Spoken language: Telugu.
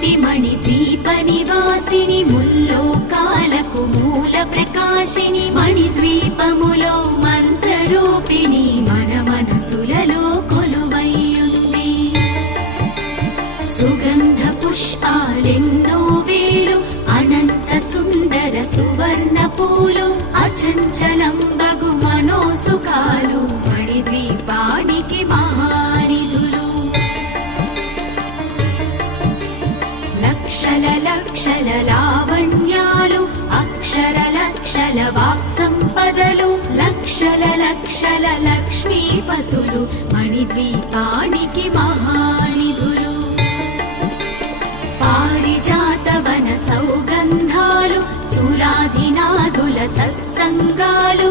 సృష్టి మణిద్వీప నివాసిని ముల్లోకాలకు మూల ప్రకాశిని మణిద్వీపములో మంత్రరూపిణి మన మనసులలో కొలువైయుంది. సుగంధ పుష్పాలెన్నో వేలు అనంత సుందర సువర్ణ పూలు అచంచలంబగు మనోసుఖాలు మణిద్వీపానికి మహానిధులు. లక్షల లక్షల లావణ్యాలు అక్షర లక్షల వాక్ సంపదలు లక్షల లక్షల లక్ష్మీపతులు మణిద్వీపానికి మహానిధులు. పారిజాతవన సౌగంధాలు సురాధినాథుల సత్సంగాలు